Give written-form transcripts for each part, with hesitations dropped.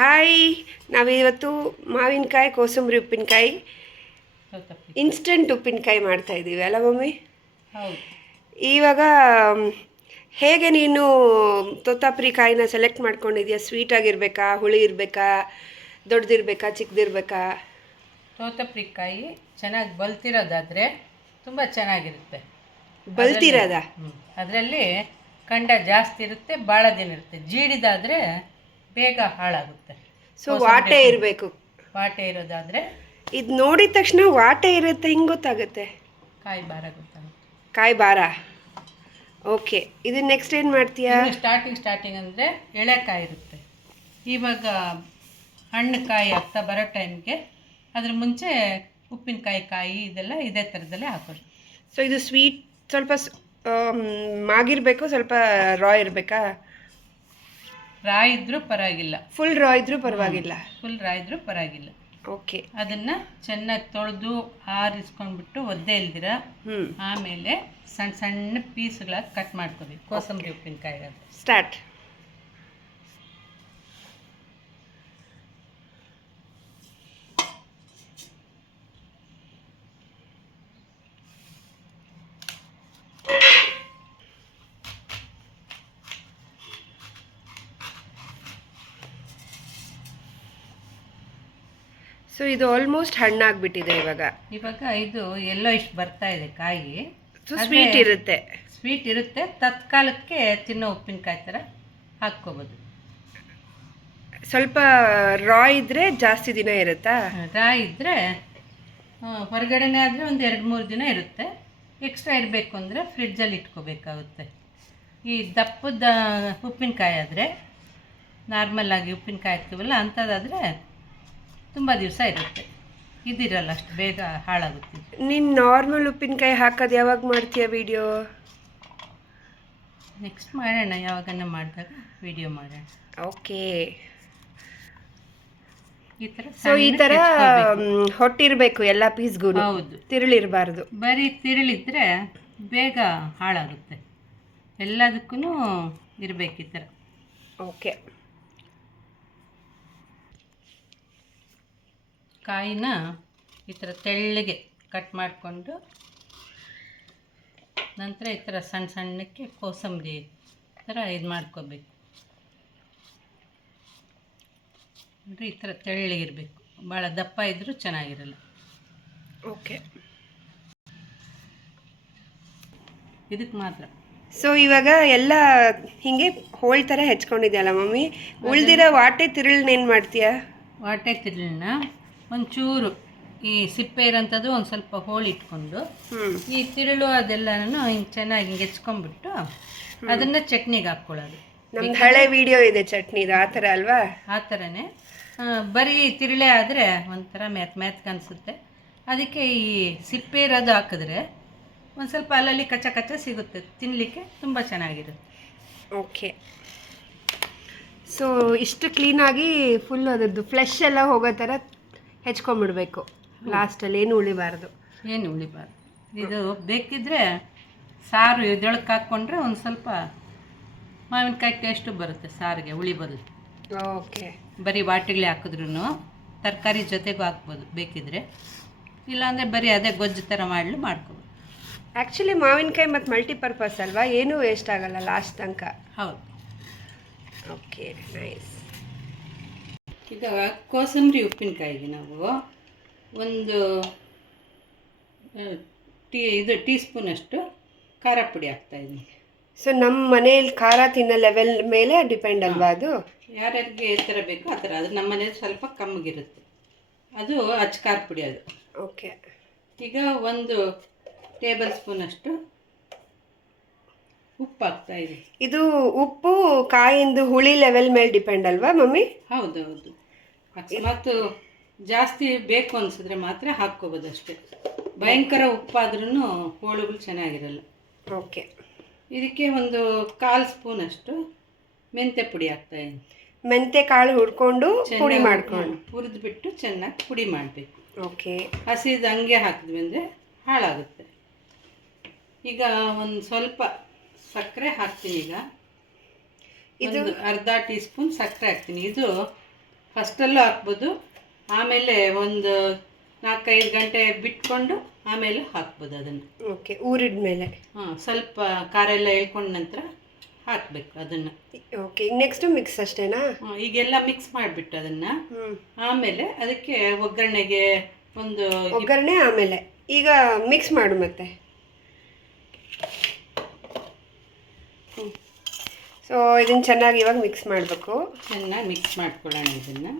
Hi, ನಾವಿವತ್ತು ಮಾವಿನಕಾಯಿ ಕೋಸಂಬರಿ ಉಪ್ಪಿನಕಾಯಿ ಇನ್ಸ್ಟೆಂಟ್ ಉಪ್ಪಿನಕಾಯಿ ಮಾಡ್ತಾಯಿದ್ದೀವಿ ಅಲ್ಲ ಮಮ್ಮಿ? ಹೌದು. ಇವಾಗ ಹೇಗೆ ನೀನು ತೋತಾಪುರಿ ಕಾಯಿನ ಸೆಲೆಕ್ಟ್ ಮಾಡ್ಕೊಂಡಿದ್ಯಾ? ಸ್ವೀಟ್ ಆಗಿರಬೇಕಾ, ಹುಳಿ ಇರಬೇಕಾ, ದೊಡ್ಡದಿರಬೇಕಾ, ಚಿಕ್ಕದಿರಬೇಕಾ? ತೋತಾಪುರಿ ಕಾಯಿ ಚೆನ್ನಾಗಿ ಬಲ್ತಿರೋದಾದರೆ ತುಂಬ ಚೆನ್ನಾಗಿರುತ್ತೆ. ಬಲ್ತಿರೋದ? ಅದರಲ್ಲಿ ಖಂಡ ಜಾಸ್ತಿ ಇರುತ್ತೆ, ಭಾಳ ದಿನ ಇರುತ್ತೆ. ಜೀಡಿದಾದರೆ ಬೇಗ ಹಾಳಾಗುತ್ತೆ. ಸೊ ವಾಟೆ ಇರಬೇಕು. ವಾಟೆ ಇರೋದಾದರೆ ಇದು ನೋಡಿದ ತಕ್ಷಣ ವಾಟೆ ಇರುತ್ತೆ, ಹಿಂಗೆ ಗೊತ್ತಾಗುತ್ತೆ? ಕಾಯಿ ಭಾರ ಗೊತ್ತಾಗುತ್ತೆ. ಕಾಯಿ ಭಾರ. ಓಕೆ, ಇದು ನೆಕ್ಸ್ಟ್ ಏನು ಮಾಡ್ತೀಯಾ? ಸ್ಟಾರ್ಟಿಂಗ್ ಅಂದರೆ ಎಳೆಕಾಯಿ ಇರುತ್ತೆ. ಇವಾಗ ಹಣ್ಣು ಕಾಯಿ ಆಗ್ತಾ ಬರೋ ಟೈಮ್ಗೆ ಅದ್ರ ಮುಂಚೆ ಉಪ್ಪಿನಕಾಯಿ ಇದೆಲ್ಲ ಇದೇ ಥರದಲ್ಲೇ ಹಾಕೋದು. ಸೊ ಇದು ಸ್ವೀಟ್ ಸ್ವಲ್ಪ ಮಾಗಿರಬೇಕು, ಸ್ವಲ್ಪ ರಾ ಇರಬೇಕಾ? ರಾ ಇದ್ರೂ ಪರವಾಗಿಲ್ಲ, ಫುಲ್ ರಾ ಇದ್ರೂ ಪರವಾಗಿಲ್ಲ. ಫುಲ್ ರಾ ಇದ್ರೂ ಪರವಾಗಿಲ್ಲ. ಓಕೆ, ಅದನ್ನು ಚೆನ್ನಾಗಿ ತೊಳೆದು ಆರಿಸ್ಕೊಂಡ್ಬಿಟ್ಟು ಒದ್ದೆ ಇಲ್ದಿರ ಆಮೇಲೆ ಸಣ್ಣ ಸಣ್ಣ ಪೀಸ್ಗಳಾಗಿ ಕಟ್ ಮಾಡ್ಕೋಬೇಕು. ಕೋಸಂಬರಿ ಉಪ್ಪಿನಕಾಯಿ ಅದು ಸ್ಟಾರ್ಟ್. ಸೊ ಇದು ಆಲ್ಮೋಸ್ಟ್ ಹಣ್ಣಾಗ್ಬಿಟ್ಟಿದೆ ಇವಾಗ. ಇದು ಎಲ್ಲೋ ಇಷ್ಟು ಬರ್ತಾ ಇದೆ ಕಾಯಿ. ಸ್ವೀಟ್ ಇರುತ್ತೆ. ಸ್ವೀಟ್ ಇರುತ್ತೆ, ತತ್ಕಾಲಕ್ಕೆ ತಿನ್ನೋ ಉಪ್ಪಿನಕಾಯಿ ಥರ ಹಾಕ್ಕೋಬೋದು. ಸ್ವಲ್ಪ ರಾ ಇದ್ರೆ ಜಾಸ್ತಿ ದಿನ ಇರುತ್ತಾ? ರಾ ಇದ್ದರೆ ಹೊರಗಡೆನೇ ಆದರೆ ಒಂದು 2-3 ದಿನ ಇರುತ್ತೆ. ಎಕ್ಸ್ಟ್ರಾ ಇರಬೇಕು ಅಂದರೆ ಫ್ರಿಡ್ಜಲ್ಲಿ ಇಟ್ಕೋಬೇಕಾಗುತ್ತೆ. ಈ ದಪ್ಪದ ಉಪ್ಪಿನಕಾಯಿ ಆದರೆ, ನಾರ್ಮಲಾಗಿ ಉಪ್ಪಿನಕಾಯಿ ಹಾಕ್ತೀವಲ್ಲ ಅಂಥದ್ದಾದರೆ ತುಂಬ ದಿವಸ ಇರುತ್ತೆ. ಇದಿರಲ್ಲ, ಅಷ್ಟು ಬೇಗ ಹಾಳಾಗುತ್ತೆ. ನೀನು ನಾರ್ಮಲ್ ಉಪ್ಪಿನಕಾಯಿ ಹಾಕೋದು ಯಾವಾಗ ಮಾಡ್ತೀಯ ವಿಡಿಯೋ? ನೆಕ್ಸ್ಟ್ ಮಾಡೋಣ, ಯಾವಾಗನ್ನ ಮಾಡಿದಾಗ ವಿಡಿಯೋ ಮಾಡೋಣ. ಓಕೆ. ಸೊ ಈ ಥರ ಹೊಟ್ಟಿರಬೇಕು ಎಲ್ಲ ಪೀಸ್ಗೂ. ಹೌದು, ತಿರುಳಿರಬಾರ್ದು. ಬರೀ ತಿರುಳಿದ್ರೆ ಬೇಗ ಹಾಳಾಗುತ್ತೆ. ಎಲ್ಲದಕ್ಕೂ ಇರಬೇಕು ಈ ಥರ. ಓಕೆ. ಕಾಯಿನ ಈ ಥರ ತೆಳ್ಳಗೆ ಕಟ್ ಮಾಡಿಕೊಂಡು ನಂತರ ಈ ಥರ ಸಣ್ಣ ಸಣ್ಣಕ್ಕೆ ಕೋಸಂಬರಿ ಥರ ಇದು ಮಾಡ್ಕೋಬೇಕು. ಅಂದರೆ ಈ ಥರ ತೆಳ್ಳಗಿರಬೇಕು, ಭಾಳ ದಪ್ಪ ಇದ್ದರೂ ಚೆನ್ನಾಗಿರಲ್ಲ. ಓಕೆ, ಇದಕ್ಕೆ ಮಾತ್ರ. ಸೊ ಇವಾಗ ಎಲ್ಲ ಹೀಗೆ ಹೋಳ್ ಥರ ಹೆಚ್ಕೊಂಡಿದ್ಯಲ್ಲ ಮಮ್ಮಿ, ಉಳ್ದಿರೋ ವಾಟೆ ತಿರುಳನ್ನೇನು ಮಾಡ್ತೀಯಾ? ವಾಟೆ ತಿರುಳನ್ನ ಒಂಚೂರು ಈ ಸಿಪ್ಪೆ ಇರೋಂಥದ್ದು ಒಂದು ಸ್ವಲ್ಪ ಹೋಳು ಇಟ್ಕೊಂಡು ಈ ತಿರುಳು ಅದೆಲ್ಲನೂ ಹಿಂಗೆ ಚೆನ್ನಾಗಿ ಹಿಂಗೆ ಹೆಚ್ಕೊಂಡ್ಬಿಟ್ಟು ಅದನ್ನು ಚಟ್ನಿಗೆ ಹಾಕ್ಕೊಳ್ಳೋದು. ನಮ್ದು ಹಳೆ ವಿಡಿಯೋ ಇದೆ ಚಟ್ನಿದು, ಆ ಥರ ಅಲ್ವಾ? ಆ ಥರನೇ. ಬರೀ ತಿರುಳೆ ಆದರೆ ಒಂಥರ ಮೆತ್ಕ ಅನಿಸುತ್ತೆ. ಅದಕ್ಕೆ ಈ ಸಿಪ್ಪೆ ಇರೋದು ಹಾಕಿದ್ರೆ ಒಂದು ಸ್ವಲ್ಪ ಅಲ್ಲಲ್ಲಿ ಕಚ್ಚ ಸಿಗುತ್ತೆ, ತಿನ್ನಲಿಕ್ಕೆ ತುಂಬ ಚೆನ್ನಾಗಿರುತ್ತೆ. ಓಕೆ. ಸೊ ಇಷ್ಟು ಕ್ಲೀನಾಗಿ ಫುಲ್ ಅದರದ್ದು ಫ್ಲೆಶ್ ಎಲ್ಲ ಹೋಗೋ ಥರ ಹೆಚ್ಕೊಂಡ್ಬಿಡ್ಬೇಕು. ಲಾಸ್ಟಲ್ಲಿ ಏನು ಉಳಿಬಾರ್ದು. ಇದು ಬೇಕಿದ್ರೆ ಸಾರು ಇದೊಳಕ್ಕೆ ಹಾಕ್ಕೊಂಡ್ರೆ ಒಂದು ಸ್ವಲ್ಪ ಮಾವಿನಕಾಯಿ ಟೇಸ್ಟು ಬರುತ್ತೆ ಸಾರಿಗೆ, ಹುಳಿ ಬದಲು. ಓಕೆ. ಬರೀ ವಾಟಿಗೆ ಹಾಕಿದ್ರೂ ತರಕಾರಿ ಜೊತೆಗೂ ಹಾಕ್ಬೋದು ಬೇಕಿದ್ರೆ, ಇಲ್ಲಾಂದರೆ ಬರೀ ಅದೇ ಗೊಜ್ಜು ಥರ ಮಾಡ್ಕೋಬೋದು. ಆ್ಯಕ್ಚುಲಿ ಮಾವಿನಕಾಯಿ ಮತ್ತು ಮಲ್ಟಿಪರ್ಪಸ್ ಅಲ್ವಾ, ಏನೂ ವೇಸ್ಟ್ ಆಗಲ್ಲ ಲಾಸ್ಟ್ ತನಕ. ಹೌದು. Okay, nice. ಈಗ ಕೋಸಂಬರಿ ಉಪ್ಪಿನಕಾಯಿಗೆ ನಾವು ಒಂದು ಟೀ ಸ್ಪೂನಷ್ಟು ಖಾರ ಪುಡಿ ಹಾಕ್ತಾಯಿದ್ದೀನಿ. ಸೊ ನಮ್ಮ ಮನೆಯಲ್ಲಿ ಖಾರ ತಿನ್ನೋ ಲೆವೆಲ್ ಮೇಲೆ ಡಿಪೆಂಡ್ ಅಲ್ವಾ ಅದು? ಯಾರ್ಯಾರಿಗೆ ಈ ಥರ ಬೇಕೋ ಆ ಥರ. ಅದು ನಮ್ಮ ಮನೇಲಿ ಸ್ವಲ್ಪ ಕಮ್ಮಗಿರುತ್ತೆ, ಅದು ಅಚ್ಚ ಖಾರ ಪುಡಿ ಅದು. ಓಕೆ. ಈಗ 1 ಟೇಬಲ್ ಸ್ಪೂನಷ್ಟು ಉಪ್ಪು ಹಾಕ್ತಾಯಿದೆ. ಇದು ಉಪ್ಪು ಕಾಯಿಂದ ಹುಳಿ ಲೆವೆಲ್ ಮೇಲೆ ಡಿಪೆಂಡ್ ಅಲ್ವಾ ಮಮ್ಮಿ? ಹೌದೌದು. ಮತ್ತು ಜಾಸ್ತಿ ಬೇಕು ಅನಿಸಿದ್ರೆ ಮಾತ್ರ ಹಾಕ್ಕೋಬೋದು ಅಷ್ಟೇ. ಭಯಂಕರ ಉಪ್ಪಾದ್ರೂ ಹೋಳುಗಳು ಚೆನ್ನಾಗಿರಲ್ಲ. ಓಕೆ. ಇದಕ್ಕೆ ಒಂದು 1/4 ಸ್ಪೂನಷ್ಟು ಮೆಂತ್ಯ ಪುಡಿ ಹಾಕ್ತಾಯಿದ್ದೀನಿ. ಮೆಂತ್ಯ ಕಾಳು ಹುರ್ಕೊಂಡು ಪುಡಿ ಮಾಡ್ಕೊಂಡು ಹುರಿದ್ಬಿಟ್ಟು ಚೆನ್ನಾಗಿ ಪುಡಿ ಮಾಡಬೇಕು. ಓಕೆ. ಹಸಿದು ಹಂಗೆ ಹಾಕಿದ್ವಿ ಅಂದರೆ ಹಾಳಾಗುತ್ತೆ. ಈಗ ಒಂದು ಸ್ವಲ್ಪ ಸಕ್ಕರೆ ಹಾಕ್ತೀನಿ. ಈಗ ಇದು ಅರ್ಧ ಟೀ ಸ್ಪೂನ್ ಸಕ್ಕರೆ ಹಾಕ್ತೀನಿ. ಇದು ಫಸ್ಟಲ್ಲೂ ಹಾಕ್ಬೋದು, ಆಮೇಲೆ ಒಂದು 4-5 ಗಂಟೆ ಬಿಟ್ಕೊಂಡು ಆಮೇಲೆ ಹಾಕ್ಬೋದು ಅದನ್ನು. ಓಕೆ, ಊರಿದ ಮೇಲೆ. ಹಾಂ, ಸ್ವಲ್ಪ ಖಾರ ಎಲ್ಲ ಹೇಳ್ಕೊಂಡ ನಂತರ ಹಾಕಬೇಕು ಅದನ್ನು. ಓಕೆ, ಈಗ ನೆಕ್ಸ್ಟು ಮಿಕ್ಸ್ ಅಷ್ಟೇನಾ? ಈಗೆಲ್ಲ ಮಿಕ್ಸ್ ಮಾಡಿಬಿಟ್ಟು ಅದನ್ನು ಆಮೇಲೆ ಅದಕ್ಕೆ ಒಗ್ಗರಣೆಗೆ ಒಂದು ಒಗ್ಗರಣೆ ಆಮೇಲೆ ಈಗ ಮಿಕ್ಸ್ ಮಾಡು ಮತ್ತೆ. ಸೊ ಇದನ್ನು ಚೆನ್ನಾಗಿ ಇವಾಗ ಮಿಕ್ಸ್ ಮಾಡಬೇಕು. ಚೆನ್ನಾಗಿ ಮಿಕ್ಸ್ ಮಾಡ್ಕೊಳ್ಳೋಣ ಇದನ್ನು.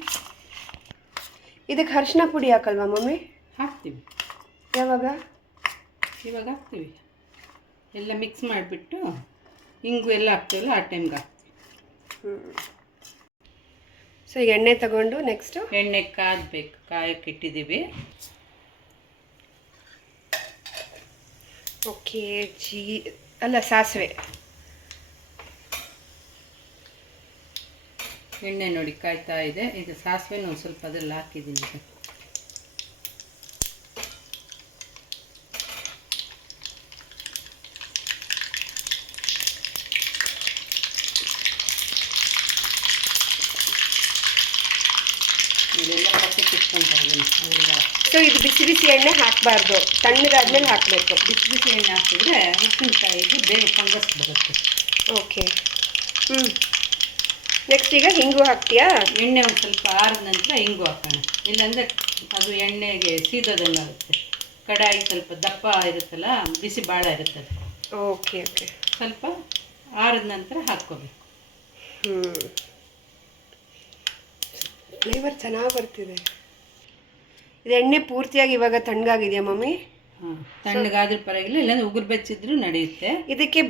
ಇದಕ್ಕೆ ಅರಿಶಿನ ಪುಡಿ ಹಾಕಲ್ವಾ ಮಮ್ಮಿ? ಹಾಕ್ತೀವಿ. ಯಾವಾಗ? ಇವಾಗ ಹಾಕ್ತೀವಿ. ಎಲ್ಲ ಮಿಕ್ಸ್ ಮಾಡಿಬಿಟ್ಟು ಹಿಂಗು ಎಲ್ಲ ಹಾಕ್ತೀವಲ್ಲ ಆ ಟೈಮ್ಗೆ ಹಾಕ್ತೀವಿ. ಸೊ ಈಗ ಎಣ್ಣೆ ತಗೊಂಡು ನೆಕ್ಸ್ಟು ಎಣ್ಣೆ ಕಾಯಬೇಕು, ಕಾಯಕ್ಕೆ ಇಟ್ಟಿದ್ದೀವಿ. ಓಕೆ, ಸಾಸಿವೆ. ಎಣ್ಣೆ ನೋಡಿ ಕಾಯ್ತಾ ಇದೆ. ಇದು ಸಾಸಿವೆನ ಒಂದು ಸ್ವಲ್ಪ ಅದ್ರಲ್ಲಿ ಹಾಕಿದ್ದೀನಿ. ಇದೆಲ್ಲ ಪಕ್ಕಕ್ಕೆ ಇಟ್ಕೊಳ್ತಾ ಇದ್ದೀನಿ. ಸೊ ಇದು ಬಿಸಿ ಬಿಸಿ ಎಣ್ಣೆ ಹಾಕಬಾರ್ದು, ತಣ್ಣಗಾದ್ಮೇಲೆ ಹಾಕಬೇಕು. ಬಿಸಿ ಬಿಸಿ ಎಣ್ಣೆ ಹಾಕಿದ್ರೆ ಉಪ್ಪಿನಕಾಯಿಗೆ ಬೇಗ ಫಂಗಸ್ ಬರುತ್ತೆ. ಓಕೆ. ನೆಕ್ಸ್ಟ್ ಈಗ ಹಿಂಗು ಹಾಕ್ತೀಯಾ? ಎಣ್ಣೆ ಒಂದು ಸ್ವಲ್ಪ ಆರಿದ ನಂತರ ಹಿಂಗು ಹಾಕೋಣ, ಇಲ್ಲಾಂದರೆ ಅದು ಎಣ್ಣೆಗೆ ಸೀದೋದಂಗಾಗುತ್ತೆ. ಕಡಾಯಿ ಸ್ವಲ್ಪ ದಪ್ಪ ಇರುತ್ತಲ್ಲ, ಬಿಸಿ ಭಾಳ ಇರುತ್ತೆ. Okay okay. ಸ್ವಲ್ಪ ಆರಿದ ನಂತರ ಹಾಕ್ಕೋಬೇಕು. ಫ್ಲೇವರ್ ಚೆನ್ನಾಗಿ ಬರ್ತಿದೆ. ಇದು ಎಣ್ಣೆ ಪೂರ್ತಿಯಾಗಿ ಇವಾಗ ತಣ್ಣಗಾಗಿದೆಯಾ ಮಮ್ಮಿ? ಹಾಂ, ತಣ್ಣಗಾದ್ರೂ ಪರವಾಗಿಲ್ಲ, ಇಲ್ಲಾಂದ್ರೆ ಉಗುರು ಬೆಚ್ಚಿದ್ರೂ ನಡೆಯುತ್ತೆ. ಇದಕ್ಕೆ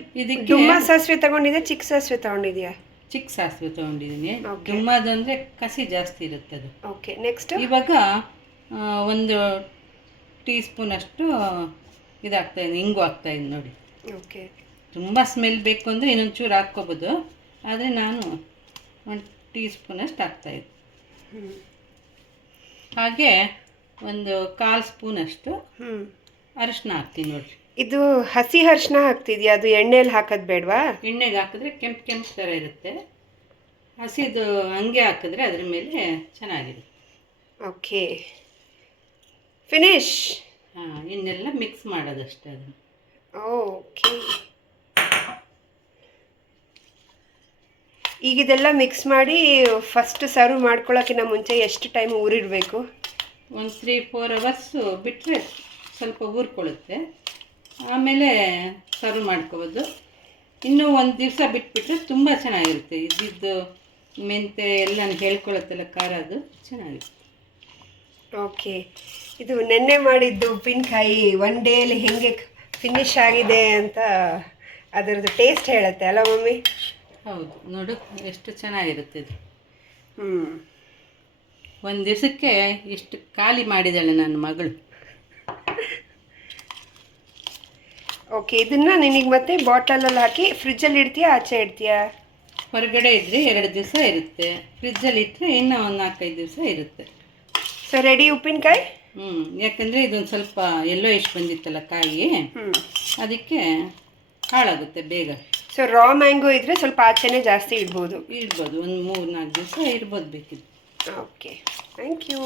ಡುಮ್ಮ ಸಾಸಿವೆ ತಗೊಂಡಿದ್ಯಾ, ಚಿಕ್ಕ ಸಾಸಿವೆ ತಗೊಂಡಿದ್ಯಾ? ಚಿಕ್ಕ ಸಾಸಿವೆ ತೊಗೊಂಡಿದ್ದೀನಿ. ಡುಮ್ಮದು ಅಂದರೆ ಕಸಿ ಜಾಸ್ತಿ ಇರುತ್ತೆ ಅದು. ಓಕೆ, ನೆಕ್ಸ್ಟ್ ಇವಾಗ ಒಂದು ಟೀ ಸ್ಪೂನಷ್ಟು ಇದಾಗ್ತಾಯಿದೆ, ಹಿಂಗು ಹಾಕ್ತಾಯಿದ್ದೀನಿ ನೋಡಿ. ಓಕೆ. ತುಂಬ ಸ್ಮೆಲ್ ಬೇಕು ಅಂದರೆ ಇನ್ನೊಂಚೂರು ಹಾಕ್ಕೋಬೋದು, ಆದರೆ ನಾನು 1 ಟೀ ಸ್ಪೂನಷ್ಟು ಹಾಕ್ತಾಯಿದ್ದೆ. ಹಾಗೆ ಒಂದು 1/4 ಸ್ಪೂನಷ್ಟು ಅರಿಶಿನ ಹಾಕ್ತೀನಿ ನೋಡಿರಿ. ಇದು ಹಸಿ ಅರಿಶಿನ ಹಾಕ್ತಿದ್ಯಾ? ಅದು ಎಣ್ಣೆಯಲ್ಲಿ ಹಾಕೋದು ಬೇಡವಾ? ಎಣ್ಣೆಗೆ ಹಾಕಿದ್ರೆ ಕೆಂಪು ಕೆಂಪು ಥರ ಇರುತ್ತೆ. ಹಸಿದು ಹಂಗೆ ಹಾಕಿದ್ರೆ ಅದ್ರ ಮೇಲೆ ಚೆನ್ನಾಗಿರುತ್ತೆ. Okay, finish. ಹಾಂ, ಇನ್ನೆಲ್ಲ ಮಿಕ್ಸ್ ಮಾಡೋದಷ್ಟೇ ಅದನ್ನು. ಓಕೆ, ಈಗ ಇದೆಲ್ಲ ಮಿಕ್ಸ್ ಮಾಡಿ ಫಸ್ಟ್ ಸರ್ವ್ ಮಾಡ್ಕೊಳ್ಳೋಕ್ಕಿಂತ ಮುಂಚೆ ಎಷ್ಟು ಟೈಮ್ ಊರಿಡಬೇಕು? ಒಂದು 3-4 ಅವರ್ಸು ಬಿಟ್ಟರೆ ಸ್ವಲ್ಪ ಊರ್ಕೊಳ್ಳುತ್ತೆ, ಆಮೇಲೆ ಸರ್ವ್ ಮಾಡ್ಕೋಬೋದು. ಇನ್ನೂ ಒಂದು ದಿವಸ ಬಿಟ್ಬಿಟ್ರೆ ತುಂಬ ಚೆನ್ನಾಗಿರುತ್ತೆ. ಇದ್ದಿದ್ದು ಮೆಂತೆ ಎಲ್ಲ ಹೇಳ್ಕೊಳ್ಳುತ್ತಲ್ಲ ಖಾರ, ಅದು ಚೆನ್ನಾಗಿರುತ್ತೆ. ಓಕೆ, ಇದು ನೆನ್ನೆ ಮಾಡಿದ್ದು ಉಪ್ಪಿನಕಾಯಿ 1 ಡೇಲಿ ಹೆಂಗೆ ಫಿನಿಶ್ ಆಗಿದೆ ಅಂತ ಅದರದ್ದು ಟೇಸ್ಟ್ ಹೇಳುತ್ತೆ ಅಲ್ಲ ಮಮ್ಮಿ? ಹೌದು, ನೋಡು ಎಷ್ಟು ಚೆನ್ನಾಗಿರುತ್ತೆ ಇದು. ಒಂದು ದಿವಸಕ್ಕೆ ಇಷ್ಟು ಖಾಲಿ ಮಾಡಿದ್ದಾಳೆ ನನ್ನ ಮಗಳು. ಓಕೆ, ಇದನ್ನು ನಿನಗೆ ಮತ್ತೆ ಬಾಟಲಲ್ಲಿ ಹಾಕಿ ಫ್ರಿಜ್ಜಲ್ಲಿ ಇಡ್ತೀಯಾ, ಆಚೆ ಇಡ್ತೀಯಾ? ಹೊರಗಡೆ ಇದ್ದರೆ 2 ದಿವಸ ಇರುತ್ತೆ, ಫ್ರಿಜ್ಜಲ್ಲಿ ಇಟ್ಟರೆ ಇನ್ನೂ ಒಂದು 4-5 ದಿವಸ ಇರುತ್ತೆ. ಸೊ ರೆಡಿ ಉಪ್ಪಿನಕಾಯಿ? ಯಾಕಂದರೆ ಇದೊಂದು ಸ್ವಲ್ಪ ಎಲ್ಲೋ ಇಷ್ಟು ಬಂದಿತ್ತಲ್ಲ ಕಾಯಿ, ಅದಕ್ಕೆ ಹಾಳಾಗುತ್ತೆ ಬೇಗ. ಸೊ ರಾ ಮ್ಯಾಂಗೋ ಇದ್ದರೆ ಸ್ವಲ್ಪ ಆಚೆನೇ ಜಾಸ್ತಿ ಇಡ್ಬೋದು? ಒಂದು 3-4 ದಿವಸ ಇರ್ಬೋದು ಬೇಕಿದ್ದು. Okay, thank you.